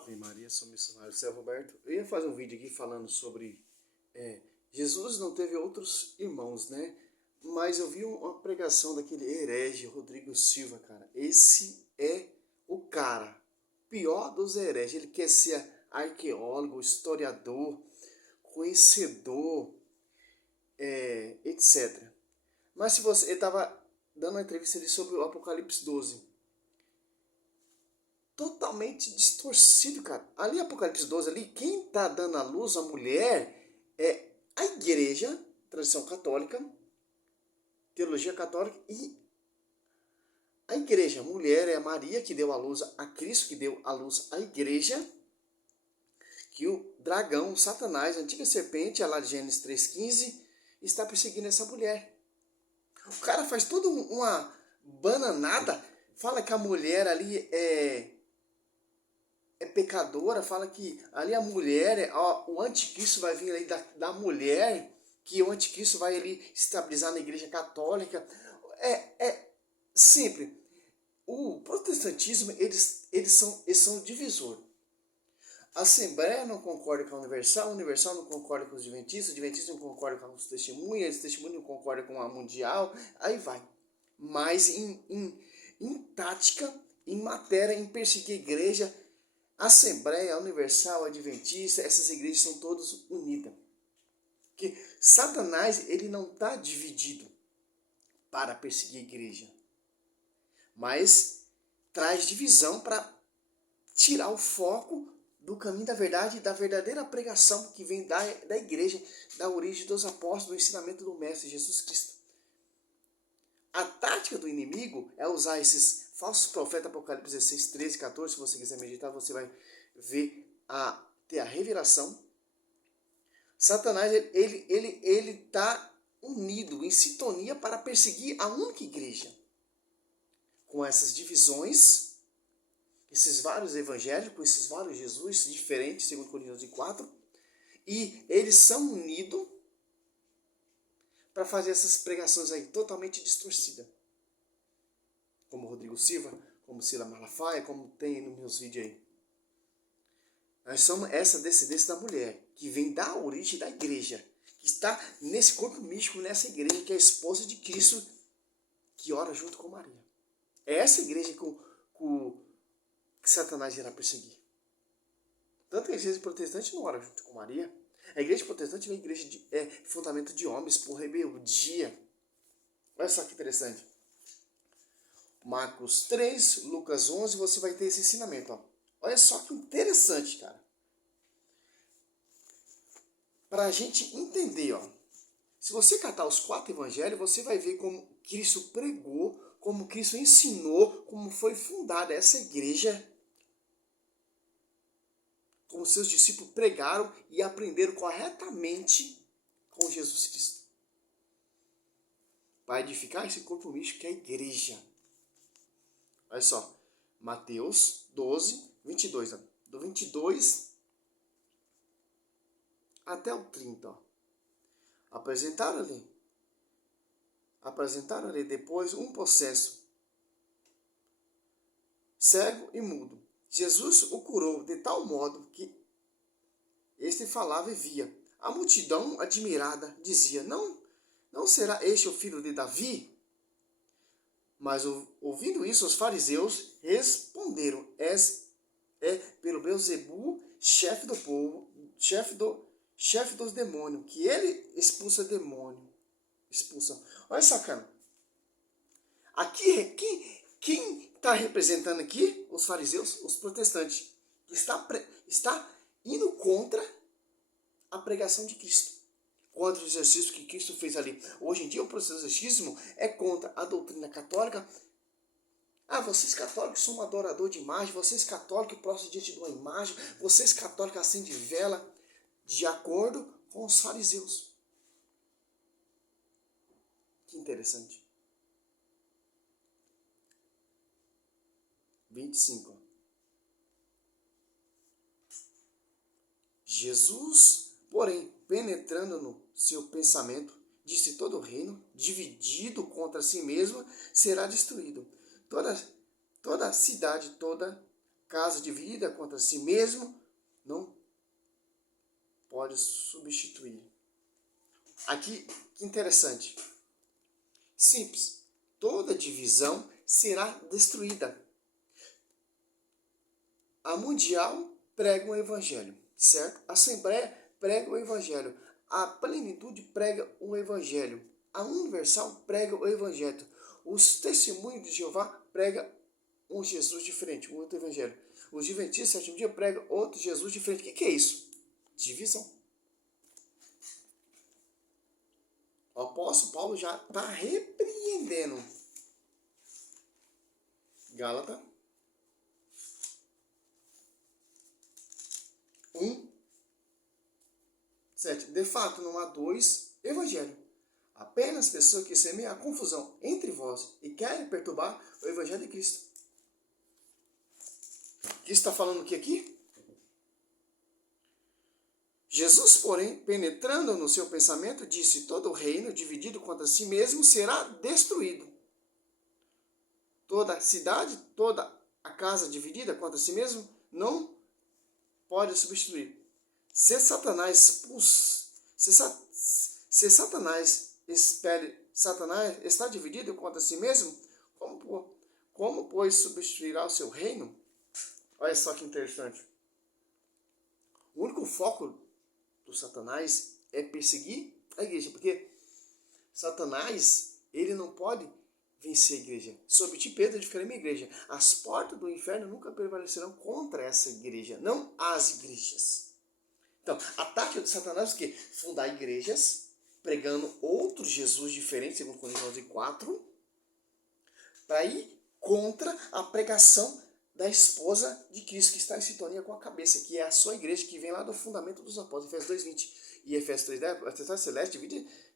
Ave Maria, sou missionário Céu Roberto. Eu ia fazer um vídeo aqui falando sobre Jesus não teve outros irmãos, né? Mas eu vi uma pregação daquele herege Rodrigo Silva, cara. Esse é o cara, pior dos hereges. Ele quer ser arqueólogo, historiador, conhecedor, etc. Mas se você, ele estava dando uma entrevista ali sobre o Apocalipse 12. Totalmente distorcido, cara. Ali, Apocalipse 12, ali, quem tá dando a luz à mulher é a igreja, tradição católica, teologia católica, e a igreja. A mulher é a Maria que deu a luz a Cristo, que deu a luz à igreja, que o dragão, o Satanás, a antiga serpente, lá de Gênesis 3,15, está perseguindo essa mulher. O cara faz toda uma bananada, fala que a mulher ali é pecadora, fala que ali a mulher, o anticristo vai vir ali da mulher, que o anticristo vai ali estabilizar na igreja católica. Sempre. O protestantismo, eles são divisor. A Assembleia não concorda com a Universal não concorda com os Adventistas não concorda com os Testemunhas não concorda com a Mundial, aí vai. Mas em tática, em matéria, em perseguir a igreja, a Assembleia, a Universal, a Adventista, essas igrejas são todas unidas. Porque Satanás, ele não está dividido para perseguir a igreja, mas traz divisão para tirar o foco do caminho da verdade e da verdadeira pregação que vem da igreja, da origem dos apóstolos, do ensinamento do Mestre Jesus Cristo. A tática do inimigo é usar esses falsos profetas, Apocalipse 16, 13, 14, se você quiser meditar, você vai ver, ter a revelação. Satanás, ele está unido, em sintonia para perseguir a única igreja. Com essas divisões, esses vários evangélicos, esses vários Jesus diferentes, segundo Coríntios 4, e eles são unidos para fazer essas pregações aí totalmente distorcidas. Como Rodrigo Silva, como Sila Malafaia, como tem nos meus vídeos aí. Nós somos essa descendência da mulher, que vem da origem da igreja, que está nesse corpo místico, nessa igreja, que é a esposa de Cristo, que ora junto com Maria. É essa igreja que Satanás irá perseguir. Tanto que a igreja protestante não ora junto com Maria. A igreja protestante é uma igreja fundamento de homens por rebeldia. Olha só que interessante. Marcos 3, Lucas 11, você vai ter esse ensinamento. Ó. Olha só que interessante, cara. Para a gente entender, ó. Se você catar os 4 evangelhos, você vai ver como Cristo pregou, como Cristo ensinou, como foi fundada essa igreja, como seus discípulos pregaram e aprenderam corretamente com Jesus Cristo. Para edificar esse corpo místico que é a igreja. Olha só, Mateus 12, 22. Ó. Do 22 até o 30. Ó. Apresentaram ali depois um processo cego e mudo. Jesus o curou de tal modo que este falava e via. A multidão admirada dizia, não será este o filho de Davi? Mas ouvindo isso, os fariseus responderam, é pelo Beelzebu, chefe do povo, chefe dos demônios, que ele expulsa demônio. Olha só, cara. Aqui, quem está representando aqui? Os fariseus, os protestantes. Está indo contra a pregação de Cristo. Contra o exercício que Cristo fez ali. Hoje em dia, o protestantismo é contra a doutrina católica. Vocês católicos são um adorador de imagem. Vocês católicos prostam diante de uma imagem. Vocês católicos acendem vela. De acordo com os fariseus. Que interessante. 25. Jesus, porém, penetrando no seu pensamento, disse: todo reino dividido contra si mesmo será destruído. Toda cidade, toda casa dividida contra si mesmo não pode substituir. Aqui, que interessante. Simples. Toda divisão será destruída. A Mundial prega o Evangelho, certo? A Assembleia prega o Evangelho. A Plenitude prega o Evangelho. A Universal prega o Evangelho. Os Testemunhos de Jeová pregam um Jesus diferente, um outro Evangelho. Os Adventistas do Sétimo Dia pregam outro Jesus diferente. O que é isso? Divisão. O apóstolo Paulo já está repreendendo. Gálatas 1:7. De fato, não há dois evangelhos. Apenas pessoas que semeiam a confusão entre vós e querem perturbar o evangelho de Cristo. O que está falando aqui? Jesus, porém, penetrando no seu pensamento, disse: todo reino dividido contra si mesmo será destruído. Toda cidade, toda a casa dividida contra si mesmo não pode substituir. Se Satanás está dividido contra si mesmo, como pois substituirá o seu reino? Olha só que interessante. O único foco do Satanás é perseguir a igreja, porque Satanás, ele não pode vencer a igreja. Sob ti, Pedro, edificarei minha igreja. As portas do inferno nunca prevalecerão contra essa igreja, não as igrejas. Então, a tática de Satanás é o quê? Fundar igrejas, pregando outro Jesus diferente, segundo Coríntios 4, para ir contra a pregação da esposa de Cristo, que está em sintonia com a cabeça, que é a sua igreja, que vem lá do fundamento dos apóstolos, Efésios 2:20 e Efésios 3:10, a testade celeste,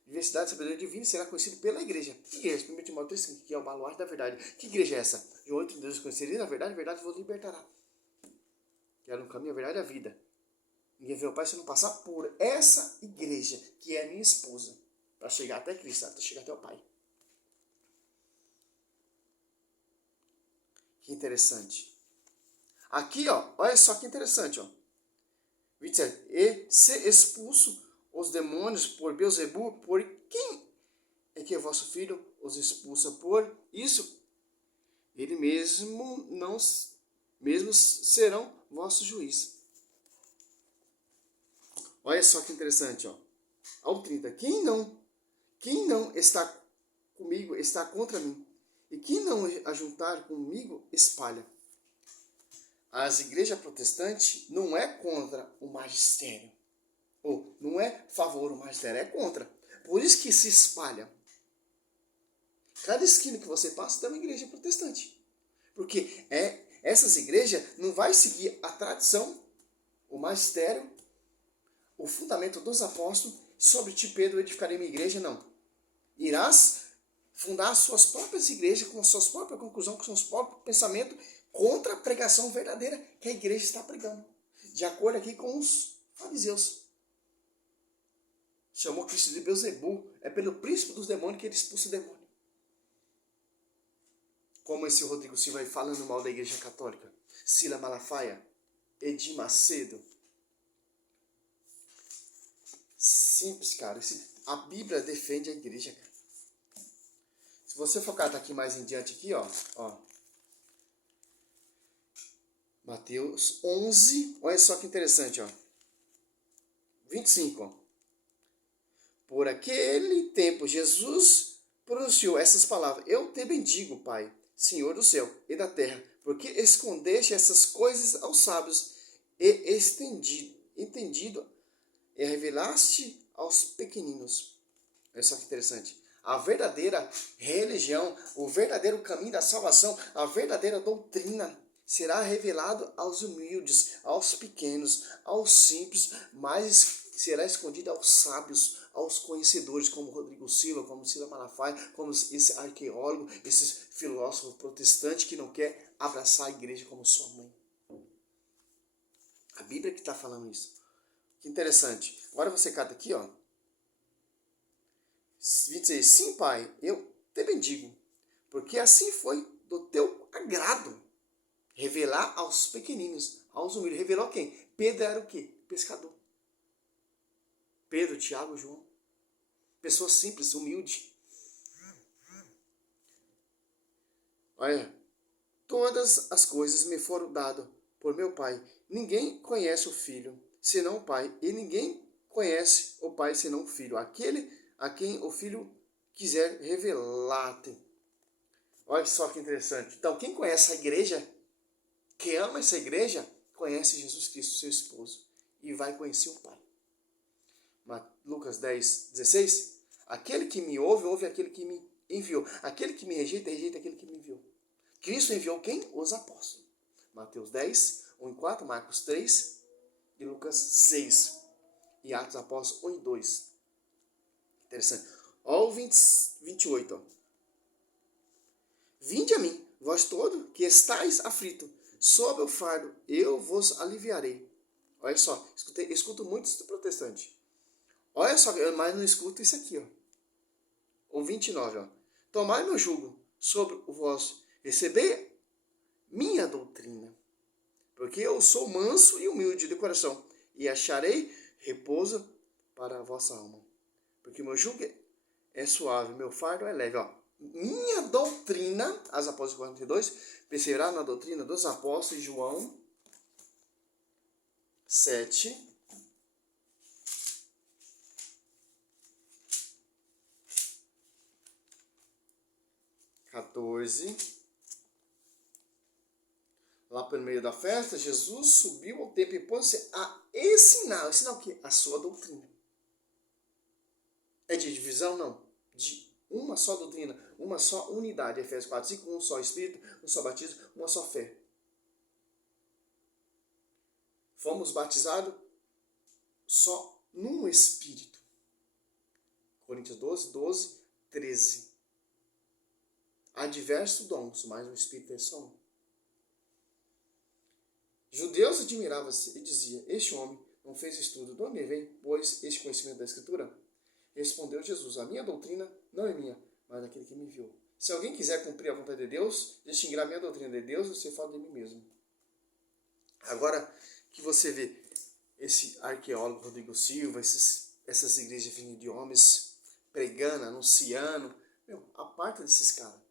diversidade, sabedoria divina, será conhecido pela igreja. Que igreja? 1 Timóteo 3:5, que é o baluarte da verdade. Que igreja é essa? João 8, Deus conheceria na verdade, a verdade vos libertará. Que é no caminho, a verdade e a vida. Ninguém vê o Pai se não passar por essa igreja, que é a minha esposa, para chegar até Cristo, até chegar até o Pai. Que interessante. Aqui, ó, olha só que interessante, ó. 27. E se expulso os demônios por Beelzebu, por quem é que é vosso filho os expulsa por isso? Ele mesmo serão vosso juiz. Olha só que interessante, ó. Ao 30. Quem não está comigo está contra mim. E quem não ajuntar comigo, espalha. As igrejas protestantes não é contra o magistério. Ou não é favor o magistério, é contra. Por isso que se espalha. Cada esquina que você passa tem uma igreja protestante. Porque essas igrejas não vai seguir a tradição, o magistério, o fundamento dos apóstolos. Sobre ti, Pedro, edificarei minha igreja, não. Irás fundar suas próprias igrejas com as suas próprias conclusões, com seus próprios pensamentos, contra a pregação verdadeira que a igreja está pregando. De acordo aqui com os fariseus. Chamou Cristo de Beelzebu. É pelo príncipe dos demônios que ele expulsa o demônio. Como esse Rodrigo Silva aí falando mal da igreja católica. Sila Malafaia, Edir Macedo. Simples, cara. A Bíblia defende a igreja, cara. Se você focar daqui mais em diante aqui, ó. Mateus 11, olha só que interessante, ó. 25, ó. Por aquele tempo, Jesus pronunciou essas palavras: eu te bendigo, Pai, Senhor do céu e da terra, porque escondeste essas coisas aos sábios e entendido e revelaste aos pequeninos. Olha só que interessante. A verdadeira religião, o verdadeiro caminho da salvação, a verdadeira doutrina será revelado aos humildes, aos pequenos, aos simples, mas será escondida aos sábios, aos conhecedores, como Rodrigo Silva, como Sila Malafaia, como esse arqueólogo, esses filósofos protestantes que não quer abraçar a igreja como sua mãe. A Bíblia que está falando isso. Que interessante. Agora você cata aqui, ó. 26. Sim, Pai, eu te bendigo, porque assim foi do teu agrado. Revelar aos pequeninos, aos humildes. Revelou quem? Pedro era o quê? Pescador. Pedro, Tiago, João. Pessoa simples, humilde. Olha, todas as coisas me foram dadas por meu Pai. Ninguém conhece o Filho, senão o Pai. E ninguém conhece o Pai, senão o Filho. Aquele a quem o Filho quiser revelar-te. Olha só que interessante. Então, quem conhece a igreja, quem ama essa igreja, conhece Jesus Cristo, seu esposo. E vai conhecer o Pai. Lucas 10, 16. Aquele que me ouve, ouve aquele que me enviou. Aquele que me rejeita, rejeita aquele que me enviou. Cristo enviou quem? Os apóstolos. Mateus 10, 1 e 4, Marcos 3 e Lucas 6. E Atos dos Apóstolos 1 e 2. Interessante. Olha o 28. Ó. Vinde a mim, vós todos que estáis aflitos, sob o fardo, eu vos aliviarei. Olha só, escuto muito isso do protestante. Olha só, mas não escuto isso aqui, ó. O 29, ó. Tomai meu jugo sobre o vosso, receber minha doutrina, porque eu sou manso e humilde de coração, e acharei repouso para a vossa alma. Porque meu jugo é suave, meu fardo é leve, ó. Minha doutrina, as Apóstolos 42, perseverar na doutrina dos apóstolos, João 7, 14. Lá pelo meio da festa, Jesus subiu ao templo e pôs-se a ensinar. Ensinar o quê? A sua doutrina. É de divisão? Não. De uma só doutrina, uma só unidade. Efésios 4, 5, um só Espírito, um só batismo, uma só fé. Fomos batizados só num Espírito. Coríntios 12, 12, 13. Há diversos dons, mas o Espírito é só um. Judeus admiravam-se e diziam, este homem não fez estudo, de onde vem, pois, este conhecimento da Escritura? Respondeu Jesus, a minha doutrina não é minha, mas daquele que me enviou. Se alguém quiser cumprir a vontade de Deus, distinguir a minha doutrina de Deus, você fala de mim mesmo. Agora que você vê esse arqueólogo Rodrigo Silva, essas igrejas de homens pregando, anunciando, a parte desses caras.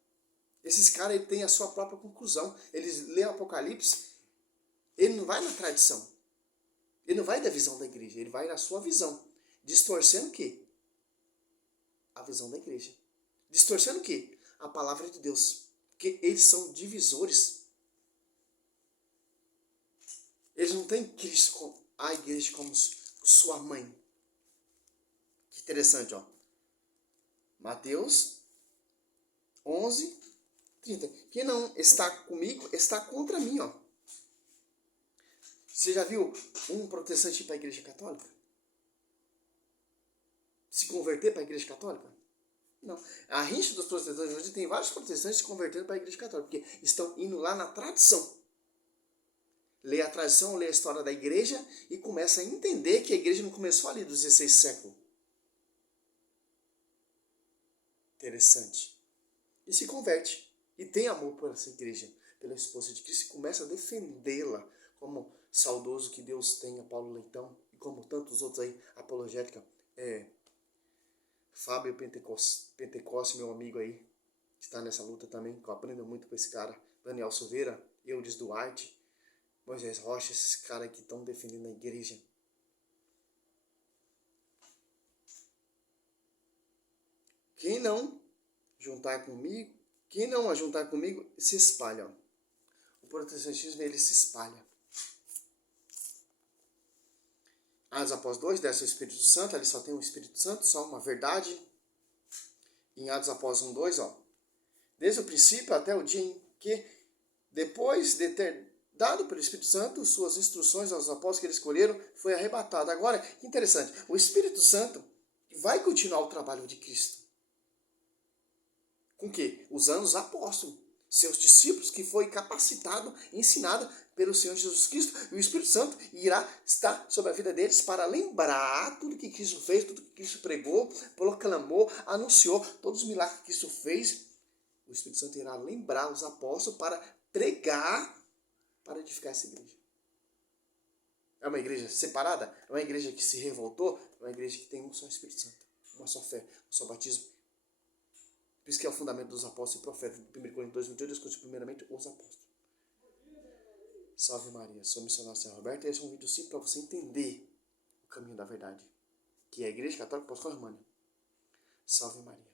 Esses caras têm a sua própria conclusão. Eles lêem o Apocalipse, ele não vai na tradição. Ele não vai da visão da igreja, ele vai na sua visão. Distorcendo o quê? A visão da igreja. Distorcendo o quê? A palavra de Deus. Porque eles são divisores. Eles não têm Cristo, a igreja, como sua mãe. Que interessante, ó. Mateus 11, 30. Quem não está comigo, está contra mim, ó. Você já viu um protestante ir para a igreja católica? Se converter para a igreja católica? Não. A rixa dos protestantes hoje tem vários protestantes se convertendo para a igreja católica, porque estão indo lá na tradição. Lê a tradição, lê a história da igreja e começa a entender que a igreja não começou ali do 16 século. Interessante. E se converte. E tem amor por essa igreja, pela esposa de Cristo, e começa a defendê-la, como saudoso que Deus tenha Paulo Leitão, e como tantos outros aí, apologética, Fábio Pentecoste, meu amigo aí, que está nessa luta também, que eu aprendo muito com esse cara, Daniel Silveira, Eudes Duarte, Moisés Rocha, esses caras que estão defendendo a igreja. Quem não juntar comigo, quem não a juntar comigo, se espalha. O protestantismo, ele se espalha. Atos Apóstolos 2, desce o Espírito Santo, ali só tem o Espírito Santo, só uma verdade. Em Atos Apóstolos 1, 2, ó. Desde o princípio até o dia em que, depois de ter dado pelo Espírito Santo suas instruções aos apóstolos que eles escolheram, foi arrebatado. Agora, que interessante, o Espírito Santo vai continuar o trabalho de Cristo. Com que? Usando os apóstolos, seus discípulos, que foi capacitado, ensinado pelo Senhor Jesus Cristo, e o Espírito Santo irá estar sobre a vida deles para lembrar tudo que Cristo fez, tudo que Cristo pregou, proclamou, anunciou, todos os milagres que Cristo fez. O Espírito Santo irá lembrar os apóstolos para pregar para edificar essa igreja. É uma igreja separada? É uma igreja que se revoltou? É uma igreja que tem um só Espírito Santo, uma só fé, um só batismo. Por isso que é o fundamento dos apóstolos e profetas. 1 Coríntios 2:28 discute primeiramente os apóstolos. Salve Maria, sou missionário São Roberto e esse é um vídeo simples para você entender o caminho da verdade, que é a Igreja Católica Apostólica Romana. Salve Maria.